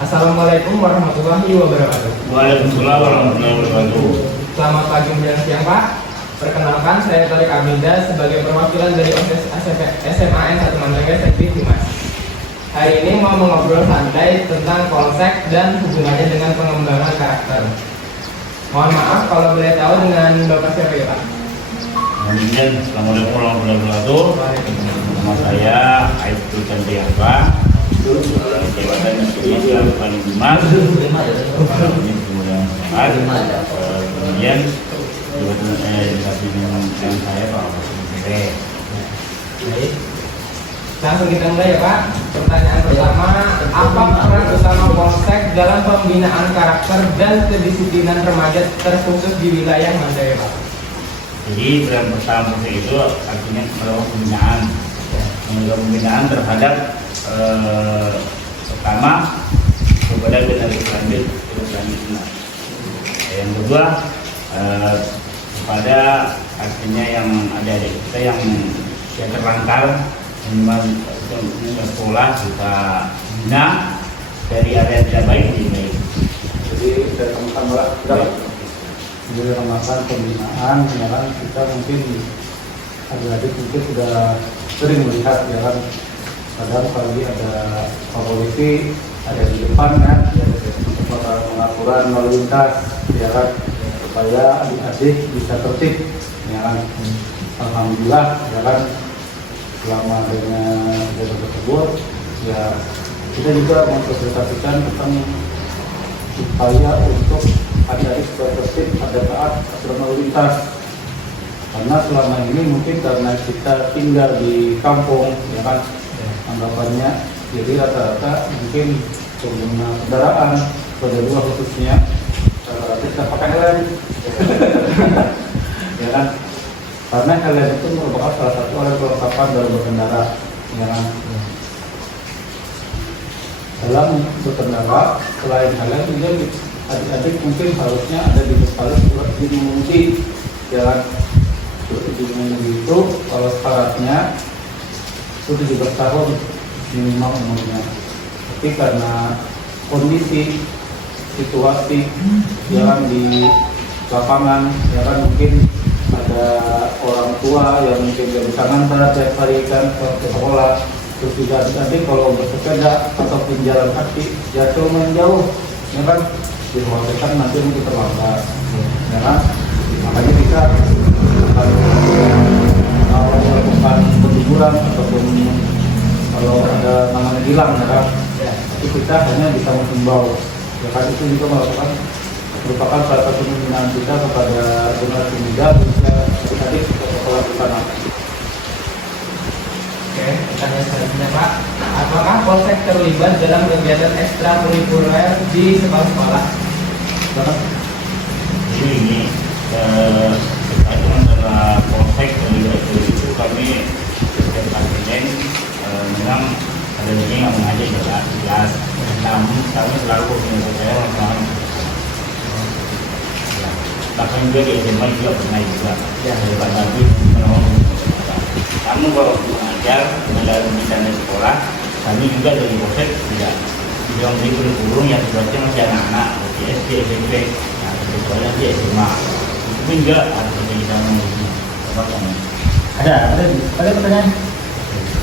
Assalamualaikum warahmatullahi wabarakatuh. Waalaikumsalam warahmatullahi wabarakatuh. Selamat pagi menjelang siang Pak. Perkenalkan saya Tariq Aminda sebagai perwakilan dari OSIS SMAN 1 Mandalika Sekti Humas. Hari ini mau mengobrol santai tentang polsek dan hubungannya dengan pengembangan karakter. Mohon maaf kalau boleh tahu dengan Bapak siapa ya Pak? Assalamualaikum warahmatullahi wabarakatuh. Nama saya Aibtu Chandriapa, jabatan Indonesia paling Humas, kemudian jabatan edukasi dengan saya Pak Presiden. Baik. Langsung kita mulai ya Pak. Pertanyaan pertama, apa peran utama polsek dalam pembinaan karakter dan kedisiplinan remaja terkhusus di wilayah Mandalika Pak? Jadi peran pertama itu artinya melakukan pembinaan terhadap pertama kepada generasi selanjutnya. Yang kedua kepada artinya yang ada di kita yang terlantar sekolah kita bina dari area yang tidak baik menjadi baik. Jadi dari teman-teman dari remaja pembinaan, kan kita mungkin adik-adik mungkin sudah sering melihat ya kan, kadang apalagi ada polisi ada di depan kan, pengaturan lalu lintas ya kan, supaya adik-adik bisa tertib ya kan. Alhamdulillah ya kan, selama dengan kejadian tersebut ya kita juga mensosialisasikan tentang supaya untuk adik-adik supaya tertib pada saat aturan lalu lintas, karena selama ini mungkin karena kita tinggal di kampung ya kan, anggapannya jadi rata-rata mungkin pengguna kendaraan pada dua khususnya kita pakai helm ya kan, karena helm itu merupakan salah satu alat kelengkapan dalam berkendara ya kan. Dalam berkendara selain helm juga adik-adik mungkin harusnya ada di bersalah surat izin mengemudi ya kan. Surat izin mengemudi itu kalau syaratnya itu 17 tahun minimal umurnya, tapi karena kondisi situasi jalan di lapangan ya kan, mungkin ada orang tua yang mungkin tidak bisa ngantar tiap hari kan ke sekolah, terus juga adik-adik kalau bersepeda ataupun jalan kaki jatuh menjauh ya kan, dikhawatirkan nanti mungkin terlambat ya kan. Makanya kita melakukan penguburan ataupun kalau ada namanya hilang ya kan, tapi kita hanya bisa menghimbau ya kan. Itu juga merupakan salah satu pembinaan kita kepada generasi muda khususnya adik-adik sekolah di sana. Oke, pertanyaan selanjutnya Pak, apakah polsek terlibat dalam kegiatan ekstrakurikuler di sekolah-sekolah? Jadi ini terkait antara polsek dan itu kami setiap presiden memang ada yang mengajak jelas, namun kami selalu menyelesaikan masalah. Bahkan juga di SMA juga pernah juga debat lagi menolong. Kamu kalau mengajar dalam misalnya sekolah, kami juga dari polsek tidak beri kurikulum yang sifatnya masih anak-anak, di SD, SMP, nah kecuali nanti SMA. Itu juga harus kita menguji. Ada pertanyaan?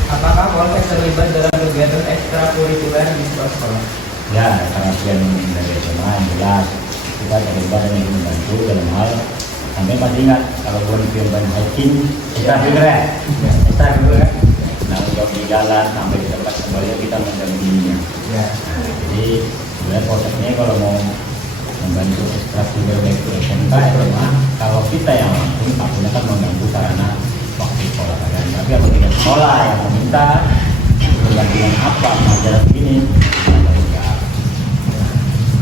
Apakah polsek terlibat dalam kegiatan ekstrakurikuler di sekolah-sekolah? Ya, karena sekian dari SMA jelas kita terlibat dan ingin membantu dalam hal sampai masih ingat kalau bukan kegiatan hiking ekstrakurikuler. Nah, untuk di jalan sampai di tempat kembali kita mendampinginya. Ya. Nah, jadi sebenarnya polseknya kalau mau membantu ekstrakurikuler baik itu SMK, SMA, kalau kita yang langsung takutnya kan mengganggu sarana waktu sekolah kan. Tapi apabila sekolah yang meminta pergantian apa pelajaran begini,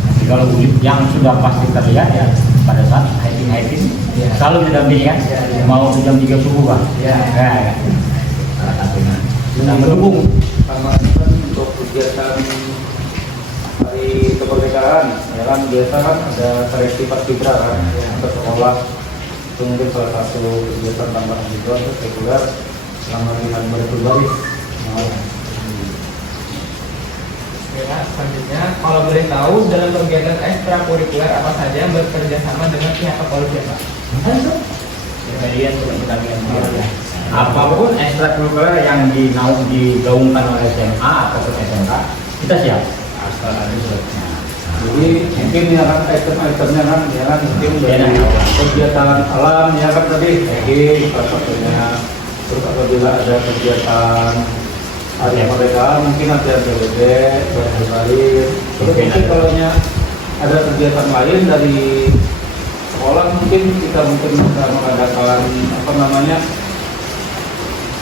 tapi kalau yang sudah pasti terlihat ya pada saat hiking selalu didampingi kan, mau jam 3 subuh Pak. Kita mendukung Sama untuk kegiatan hari kemerdekaan ya kan, biasa kan ada seleksi paskibra kan untuk sekolah, itu mungkin salah satu kegiatan tambahan juga untuk reguler selama di hari berbaris. Selanjutnya, kalau boleh tahu dalam kegiatan ekstrakurikuler apa saja yang bekerja sama dengan pihak kepolisian, Pak? Kemudian apapun ekstrakurikuler yang digaungkan oleh SMA atau SMK, kita siap. Asal ada suratnya. Jadi mungkin ya kan item-itemnya kan ya kan mungkin dari kegiatan alam ya kan tadi salah satunya. Terus apabila ada kegiatan hari kemerdekaan mungkin ada DVD dan lain-lain. Terus mungkin kalau ada kegiatan lain dari sekolah mungkin kita bisa mengadakan apa namanya,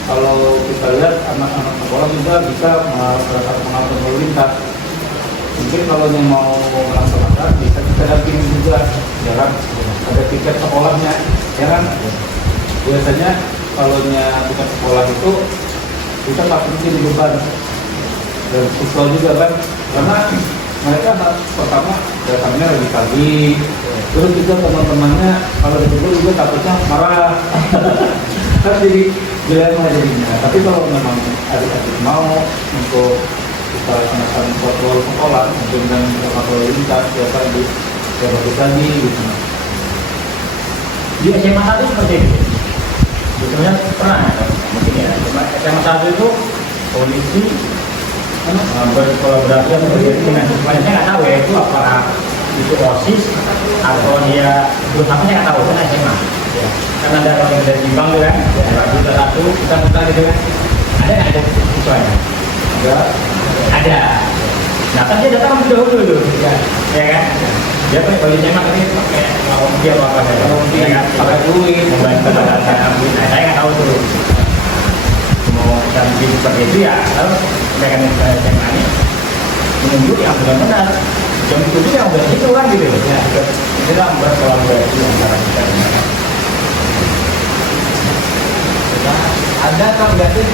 kalau kita lihat anak-anak sekolah juga bisa melaksanakan pengatur lalu lintas. Mungkin kalau yang mau melaksanakan bisa kita dampingi juga, ya kan? Ada tiket sekolahnya, ya kan? Biasanya kalau tiket sekolah itu kita takut jadi beban dan siswa juga kan, karena mereka pertama datangnya lagi pagi, terus juga teman-temannya kalau ditegur juga takutnya marah, kan jadi dilema jadinya. Tapi kalau memang adik-adik mau untuk kita laksanakan protokol sekolah mungkin dengan protokol lintas ya tadi ya bagus lagi gitu. Di SMA 1 seperti itu. Sebetulnya pernah ya, mungkin ya. SMA 1 itu polisi berkolaborasi atau bergabung dengan siswanya. Saya nggak tahu ya itu apakah itu OSIS atau dia terus apa, saya nggak tahu, kan SMA. Ya. Kan ada orang yang dari Jibang tuh kan, kita satu kita minta gitu kan. Ada nggak ada siswanya? Ada. Nah kan dia datang lebih dahulu dulu, ya kan? Dia pakai baju SMA tapi pakai rompi atau apa saja, ya kan? Pakai duit, membantu dalam duit. Nah saya nggak tahu tuh. Mau canggih seperti itu ya, lalu mereka yang SMA ini menunggu yang benar-benar jam 7 yang udah gitu kan gitu. Ya, itu lah berkolaborasi antara kita dengan ada atau nggak sih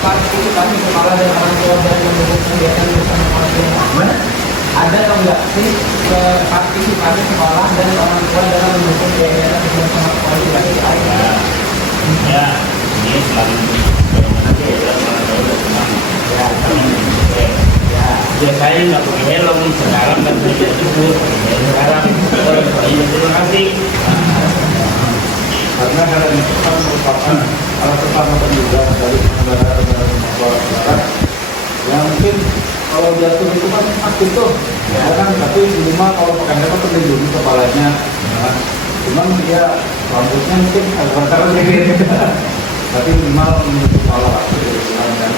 partisipasi kepala dan orang tua dalam mendukung kegiatan bersama keluarga? mana? Ada atau nggak sih partisipasi sekolah dan orang tua dalam mendukung kegiatan bersama keluarga? Ya, ini selalu nanti ya, ya, biasanya nggak pakai helm, sekarang kan sudah cukup. Sekarang terima kasih. Karena hal itu kan merupakan alat utama juga dari negara-negara yang mungkin kalau jatuh itu kan sakit tuh, ya kan, tapi minimal kalau pakai helm terlindungi kepalanya, ya kan? Cuman dia rambutnya mungkin agak terlalu sedikit, tapi minimal menutup kepala kan.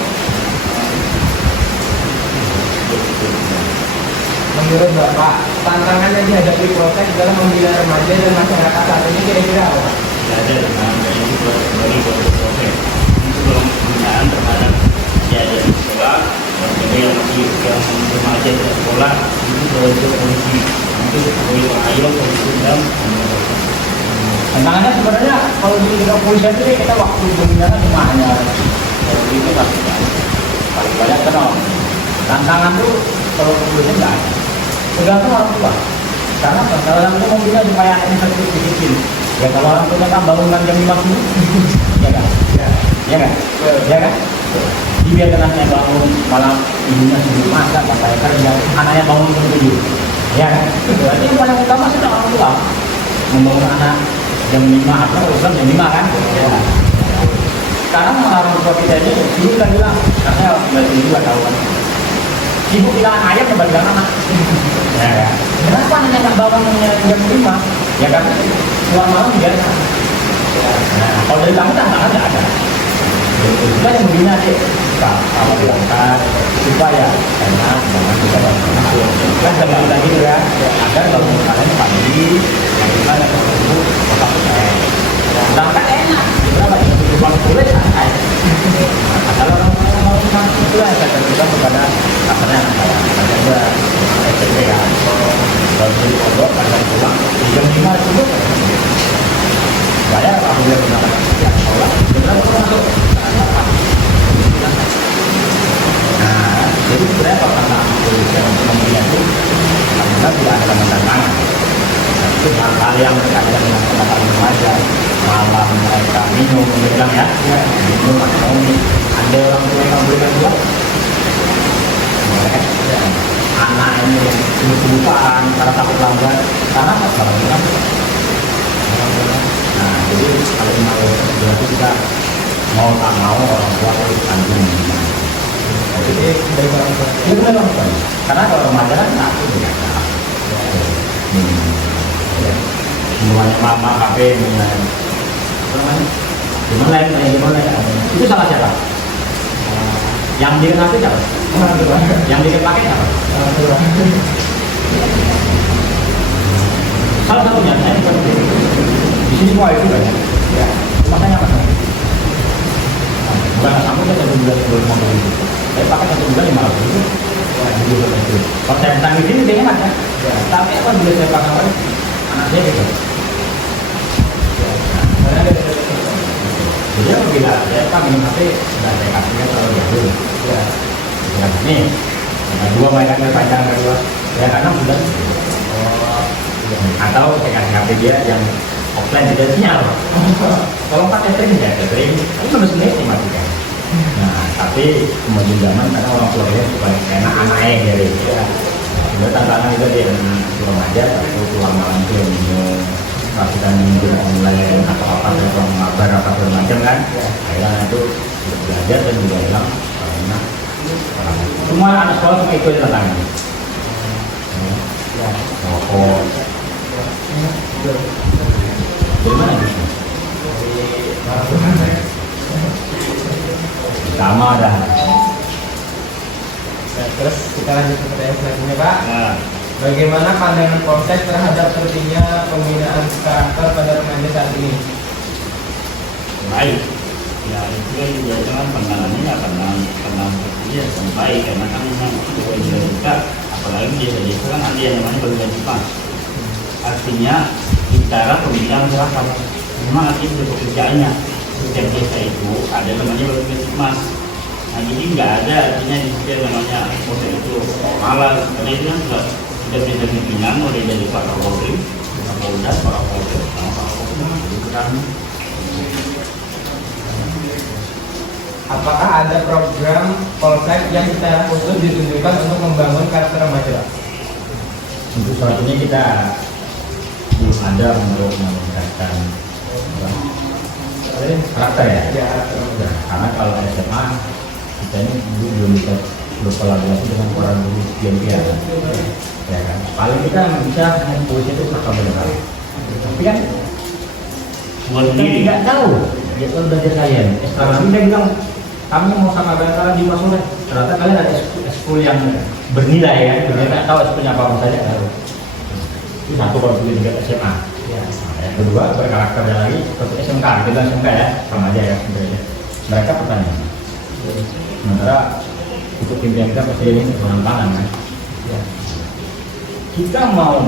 Menurut Bapak, tantangan yang dihadapi Polsek dalam membina remaja dan masyarakat saat ini kira-kira apa? Tidak ada tantangan ini bagi proses itu belum penggunaan terhadap dia ada di sekolah dan juga yang masih yang remaja di sekolah itu ke polisi nanti polisi ayo polisi dan tantangannya sebenarnya kalau di kepolisian itu kita waktu pembinaan cuma hanya itu pasti paling banyak kenal tantangan tuh kalau kepolisian enggak ada. Tergantung orang tua. Karena kalau orang tua membina supaya anaknya tertib disiplin. Ya kalau orang tua kan bangunkan jam 5 subuh, ya kan? Ya kan? Ya kan? Dibiarkan anaknya bangun malam ibunya sebelum masak, bapaknya kerja, anaknya bangun jam 7. Ya kan? Berarti yang paling utama sudah orang tua membangun anak jam 5 atau jam 5 kan? Ya. Sekarang orang tua kita ini dulu kan bilang, karena belajar juga tahu kan. Ibu bilang ayam dan bilang anak. Ya kan? Kenapa hanya nggak bangunnya jam 5? Ya kan? Pulang malam biasa. Nah, kalau dari kami tantangan nggak ada. Kita yang begini aja, kalau berangkat supaya enak, jangan kita bangun. Kan seperti tadi gitu ya, ada kalau kalian pagi, yang kita ada ketemu, otak saya. Berangkat enak, berapa ya? Cuma boleh santai. Kalau orang mau masuk itu lah, saya terbuka kepada katanya anak saya, saja SMP ya, kalau di pondok, kadang pulang, jam 5 cukup. Saya apabila gunakan yang sekolah, benar masuk. Nah, jadi sebenarnya pertanyaan polisi untuk membina itu karena tidak ada tantangan. Itu hal-hal yang berkaitan dengan pendataan remaja, malam mereka minum, bilang ya, minum atau ada orang tua yang berikan juga, karena takut lambat, karena apa? Barang-barang. Nah, jadi kalau mau berarti kita mau tak mau orang tua harus tanggung. Jadi dari orang tua. Itu benar orang tua. Karena kalau remaja kan takut ya. Semuanya mama, HP, gimana itu salah siapa? Yang bikin HP siapa? Yang bikin pakai siapa? Salah satunya saya di sini semua itu banyak. Ya, makanya apa? Bukan sampai saya 1 bulan sebelum mau beli itu. Saya pakai 1 bulan 500 ribu. Kalau saya tentang di sini dia hemat kan? Tapi apa bila saya pakai apa? Anak saya gitu. Jadi apabila saya minum HP, sudah saya kasihnya kalau dia dulu. Ya, nih, kedua mainan panjang kedua, ya karena sudah. Atau saya kasih HP dia yang offline tidak sinyal. Kalau pakai string ya string, tapi harus sendiri matikan. Nah, tapi kemudian zaman karena orang tua dia suka enak anaknya jadi. Sudah tantangan itu dia remaja, atau pulang malam itu yang melakukan minjem online atau apa atau mengabar apa segala macam kan. Akhirnya itu belajar dan juga hilang karena semua anak sekolah semua ikut tantangan. Oh, gimana gitu? Sama dah. Terus kita lanjut ke pertanyaan selanjutnya, Pak. Nah, Bagaimana pandangan Polsek terhadap pentingnya pembinaan karakter pada remaja saat ini? baik. Ya itu kan juga dengan pandangannya ya pandangan dia yang baik karena kan memang juga apalagi dia jadi itu kan ada yang namanya berbeda Jepang. Artinya bicara pembinaan masyarakat. Memang artinya pekerjaannya setiap desa itu ada namanya berbeda Jepang. Nah jadi nggak ada artinya di situ namanya Polsek itu malah karena itu kan sudah bisa pimpinan oleh dari Pak Kapolri, Kapolda, Pak Kapolda, Pak Kapolda, itu kan. Apakah ada program Polsek yang secara khusus ditunjukkan untuk membangun karakter remaja? Untuk saat ini kita belum ada untuk meningkatkan karakter ya. Ya, Karena kalau SMA kita ini belum bisa berkolaborasi dengan para guru yang biasa. Ya kan. Paling kita bisa mempunyai itu perkembangan. Tapi kan buat diri nggak tahu. Dia kalau belajar kalian. Setelah ini dia bilang kami mau sama antara di Masura. Ternyata kalian ada ekskul yang bernilai ya. Dia nggak tahu ekskulnya apa saja tahu. Itu satu kalau begitu juga SMA. ya. Nah, yang kedua berkarakternya lagi seperti SMK. Kita SMK ya sama aja ya sebenarnya. Mereka pertanyaan. Sementara untuk pimpinan kita pasti ini tantangan kan. Ya. Kita mau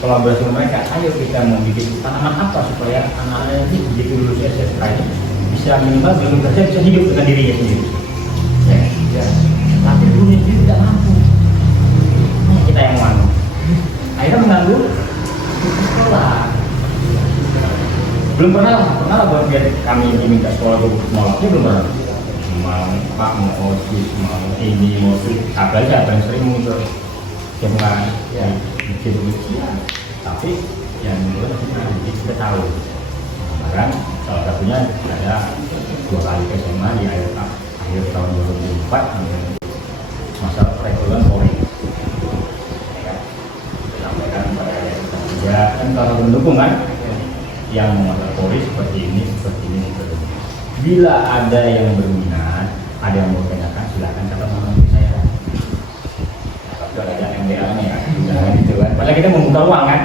kolaborasi dengan mereka, ayo kita mau bikin tanaman apa supaya anak-anak ini begitu lulus SMK ini bisa minimal belum kerja bisa hidup dengan dirinya sendiri. Ya. Ya. Tapi dunia sendiri tidak mampu. Ini kita yang mau. Akhirnya mengganggu sekolah. Belum pernah buat biar kami diminta sekolah untuk nolaknya belum pernah. Mau Pak, mau OSIS, mau ini, mau itu, apa aja yang sering muncul jangan ya bikin tapi yang menurut kita tahu bahkan salah satunya ada 2 kali ke SMA di akhir tahun 2004 masalah perekrutan Polri sampaikan pada ya kan kalau mendukung kan yang masalah Polri seperti ini bila ada yang berminat ada yang mau tanyakan silakan dapat menghubungi saya. Kalau ada yang dialami ya, gitu kan. Padahal kita membuka ruang kan,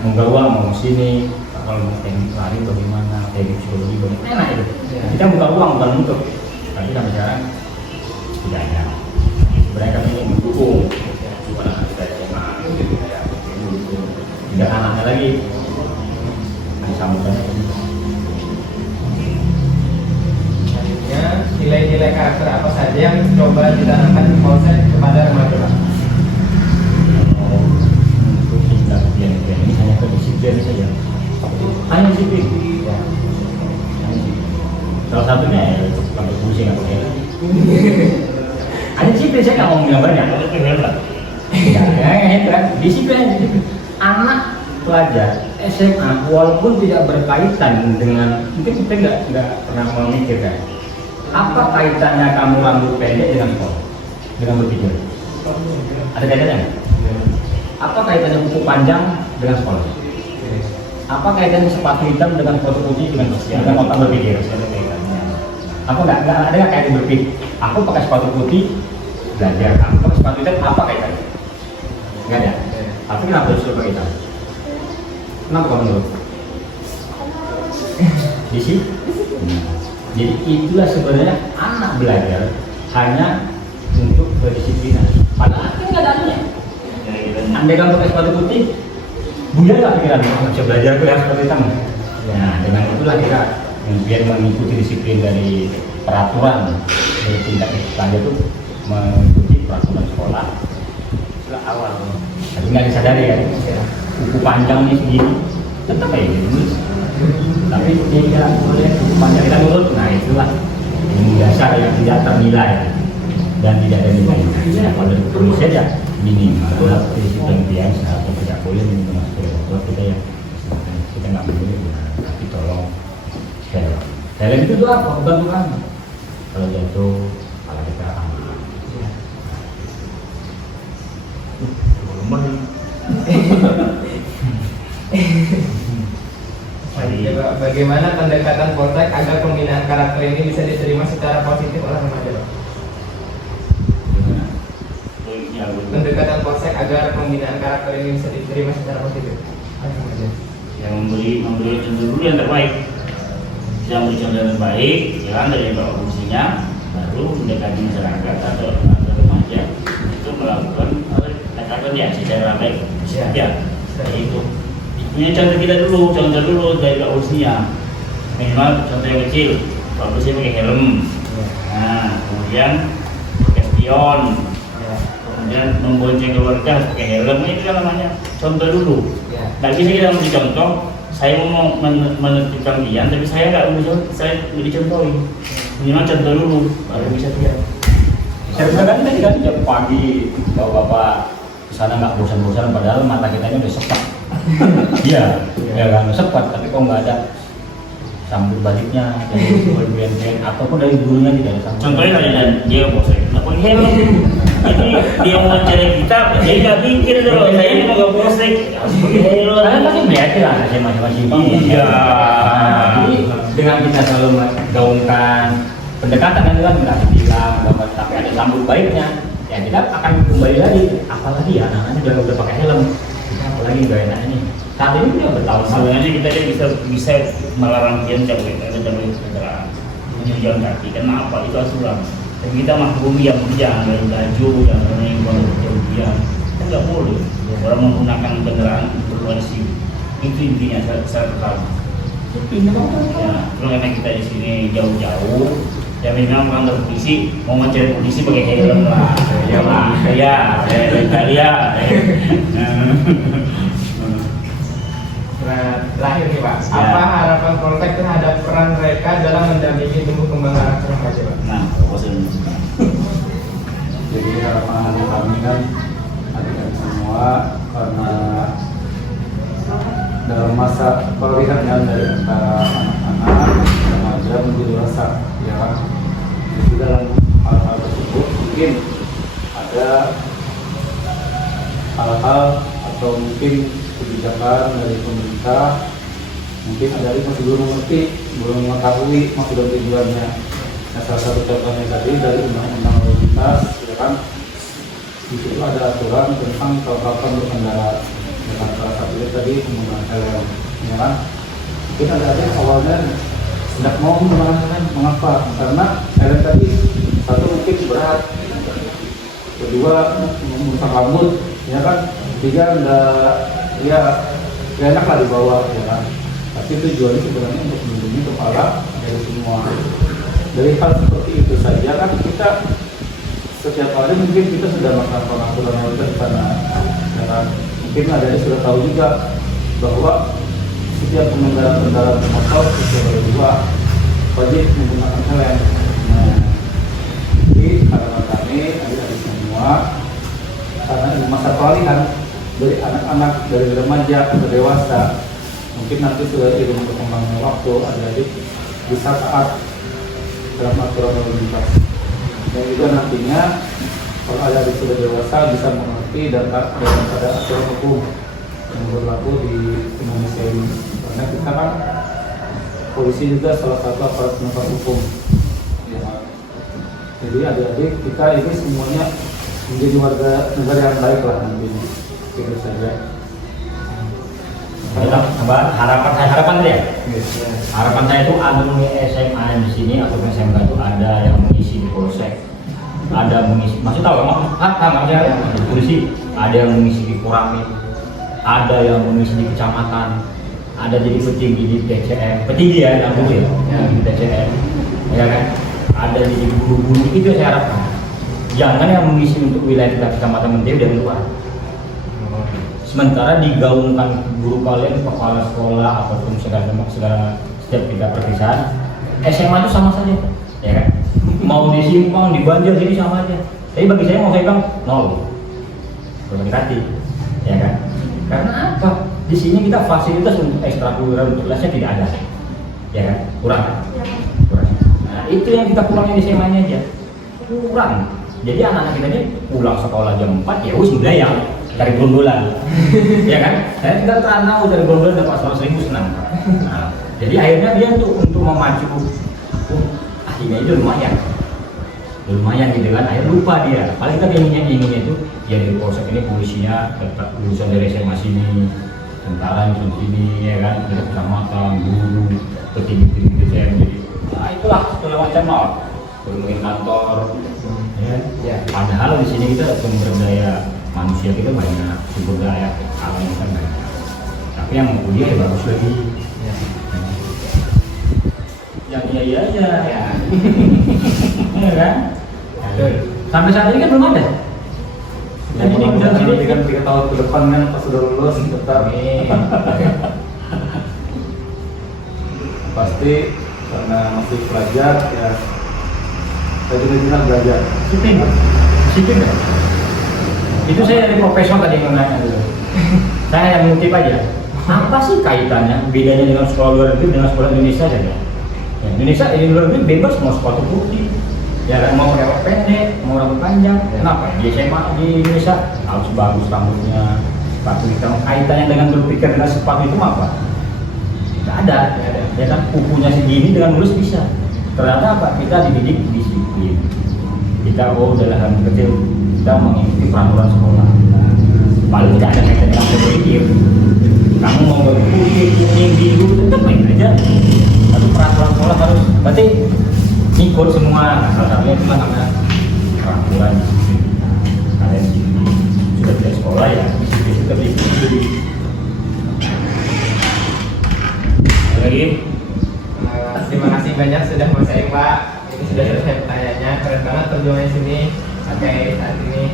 membuka ruang mau sini, kalau mau teknik lari bagaimana, teknik psikologi bagaimana, enak itu. Kita membuka ruang bukan menutup. Tapi sampai sekarang tidak ada. Sebenarnya kami ini mendukung, bukan anak kita SMA, tidak anaknya lagi. Sambutannya nilai-nilai karakter apa saja yang coba ditanamkan di Polsek kepada remaja? untuk disiplin ini hanya kedisiplin saja, hanya disiplin. Ya. Salah satunya ya sampai pusing atau kayak. Hanya disiplin saya nggak mau bilang banyak. Ya, disiplin. Anak pelajar SMA walaupun tidak berkaitan dengan, mungkin kita nggak pernah memikirkan apa kaitannya kamu rambut pendek dengan sekolah, dengan berpikir. Ada kaitannya? Apa kaitannya kuku panjang dengan sekolah? Apa kaitannya sepatu hitam dengan sepatu putih dengan otak berpikir? Aku nggak ada kaitan berpikir. Aku pakai sepatu putih belajar, aku pakai sepatu hitam apa kaitannya? Nggak ada. Tapi kenapa harus pakai hitam? Kenapa kamu menurut? Di sini? Jadi itulah sebenarnya anak belajar hanya untuk berdisiplin. Padahal itu nggak ada anunya. Andai kamu pakai sepatu putih, buyar nggak pikiran mau belajar ke sepatu hitam? Nah, dengan itulah kita biar mengikuti disiplin dari peraturan dari tingkat belajar itu mengikuti peraturan sekolah. Itulah awal. Tapi nggak disadari ya, kuku panjangnya segini, tetap kayak gitu. Tapi tidak boleh kuku panjang kita nurut. Nah itulah ilmu dasar yang tidak ternilai dan tidak ada nilainya. Kalau di Indonesia ya minimal disiplin biasa atau tidak boleh minimal sekolah kita ya kita nggak boleh. Tapi tolong helm itu doa bantu kami. Kalau jatuh kalau kita aman. Bagaimana pendekatan Poltek agar pembinaan karakter ini bisa diterima secara positif oleh remaja? Pendekatan Poltek agar pembinaan karakter ini bisa diterima secara positif oleh remaja. Yang memberi contoh dulu yang terbaik. Yang memberi contoh yang terbaik, jalan dari bawah fungsinya, baru mendekati masyarakat atau remaja itu melakukan katakan ya secara baik. Ya, itu. Punya contoh kita dulu, dari usia minimal contoh yang kecil, kalau usia pakai helm, nah kemudian pakai spion, kemudian membonceng keluarga pakai helm, itu kan namanya contoh dulu. Nggak bisa kita memberi contoh, saya mau menertibkan dia, tapi saya nggak dicontohin. Minimal contoh dulu, baru bisa dia. Saya kan tadi kan jam pagi bapak kesana nggak bosan-bosan, padahal mata kita ini udah sepak. Iya, ya kan sempat, tapi kok nggak ada sambut baliknya dari BNPN ataupun dari gurunya tidak ada sambut. Contohnya ada dia bosan, apa helm? Jadi dia mau mencari kita, dia nggak pikir dulu. Saya ini mau nggak bosan, helm. Kalian pasti melihat lah saya masing-masing. Iya. Jadi dengan kita selalu menggaungkan pendekatan kan nggak bilang, tapi ada sambut baiknya, ya kita akan kembali lagi. Apalagi ya anak-anak udah pakai helm. Apalagi gak enak ini. Saat ini dia bertahun Sebenarnya kita bisa melarang dia cabut kendaraan, jalan kaki. Kenapa? Itu asuran. Dan kita maklumi yang jangan dari laju, jangan yang berlebihan. Kita nggak boleh. Orang menggunakan kendaraan untuk komersi. Itu intinya saya pertama. Ya, karena kita di sini jauh-jauh. Ya memang kantor polisi mau mencari polisi pakai helm lah. Ya, Terakhir nih Pak, apa harapan Poltek terhadap peran mereka dalam mendampingi tumbuh kembang karakter remaja Pak? Nah, Jadi harapan kami kan adik-adik semua karena dalam masa peralihan dari antara anak-anak remaja menuju dewasa, ya kan? Jadi dalam hal-hal tersebut mungkin ada hal-hal atau mungkin kebijakan dari pemerintah, mungkin ada yang masih belum mengerti, belum mengetahui maksud dan tujuannya. Nah, salah satu contohnya tadi dari undang-undang lalu lintas, ya kan? Di situ ada aturan tentang kapan berkendara. Dengan salah satunya tadi menggunakan helm, ya kan? Mungkin ada yang awalnya tidak mau menggunakan, mengapa? Karena helm tadi satu mungkin berat, kedua merusak rambut, ya kan? Ketiga nggak enak lah dibawa, ya kan? Tapi tujuannya sebenarnya untuk melindungi kepala dari semua. Dari hal seperti itu saja kan kita setiap hari mungkin kita sudah melakukan aturan yang ada di sana, ya kan? Mungkin ada yang sudah tahu juga bahwa setiap pengendara kendaraan motor secara dua wajib menggunakan helm. Nah, jadi harapan kami adik-adik semua, karena masa peralihan dari anak-anak, dari remaja ke dewasa, mungkin nanti sudah seiring berkembangnya waktu adik-adik bisa taat dalam aturan lalu lintas, dan juga nantinya kalau adik-adik sudah dewasa bisa mengerti dan taat pada aturan hukum yang berlaku di Indonesia ini, karena kita kan polisi juga salah satu aparat penegak hukum. Jadi adik-adik kita ini semuanya menjadi warga negara yang baik lah nantinya, itu saja. Harapan dia. Harapan saya itu alumni SMA di sini atau SMK itu ada yang mengisi di polsek, ada mengisi, maksud tahu nggak di polisi, ada yang mengisi di Koramil, ada yang mengisi di kecamatan, ada jadi petinggi di TCM, petinggi ya, yang dulu ya, di TCM, ya kan, ada jadi guru-guru, itu saya harapkan. Jangan yang mengisi untuk wilayah kita kecamatan Menteu dari luar. Sementara digaungkan guru kalian, kepala sekolah ataupun segala setiap kita perpisahan, SMA itu sama saja, ya kan? Mau di Simpang, di Banjar, jadi sama aja. Tapi bagi saya mau saya bilang nol, berhati, ya kan? Karena apa? Di sini kita fasilitas untuk ekstrakurikuler untuk lesnya tidak ada, ya kan? Kurang. Nah, itu yang kita kurangnya di SMA-nya aja, kurang. Jadi anak-anak kita ini pulang sekolah jam 4 ya wis belayang cari gondolan, ya kan? Saya tidak tahu dari gondolan dapat 100.000 senang. Nah, jadi akhirnya dia untuk memacu, akhirnya itu lumayan gitu kan? Akhirnya lupa dia. Paling kita inginnya itu ya dari polsek ini polisinya tetap lulusan dari SMA sini, tentara di sini, ya kan? Dari kecamatan, guru, petinggi-petinggi DCM, jadi nah, itulah segala macam lah. Bermain kantor, ya. Padahal di sini kita sumber daya manusia kita banyak, sumber daya alam kan banyak. Tapi yang mau kuliah ya bagus lagi. Yang iya aja, ya. Ya kan? Sampai saat ini kan belum ada. Jadi ini udah sini kan 3 tahun ke depan kan pas sudah lulus tetap pasti karena masih pelajar ya. Saya juga belajar. Sipin ya? Itu saya dari profesor tadi menanya dulu. Saya yang mengutip aja. Apa sih kaitannya bedanya dengan sekolah luar negeri dengan sekolah Indonesia saja? Ya, Indonesia di luar negeri bebas mau sepatu putih, ya mau pakai rok pendek, mau rambut panjang. Kenapa? Di SMA di Indonesia harus bagus rambutnya, sepatu hitam. Kaitannya dengan berpikir dengan sepatu itu apa? Tidak ada. Ya kan kukunya segini dengan mulus bisa. Ternyata apa? Kita dididik disiplin. Kita dalam kecil kita mengikuti peraturan sekolah. Paling tidak ada kaitan dengan berpikir. Kamu mau berpikir kuning biru tetap main aja. Tapi peraturan sekolah harus. Berarti ikut semua. Salah satunya itu namanya peraturan disiplin. Kalian sudah di sekolah ya disiplin tetap diikuti. Lagi. Terima kasih banyak sudah mau sharing Pak. Ini sudah selesai pertanyaannya. Keren banget perjuangannya sini sampai saat ini.